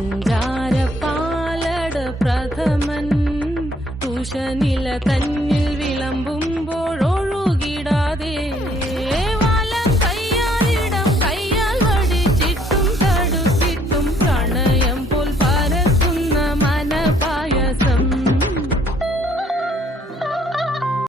ारपल प्रथमन् टुश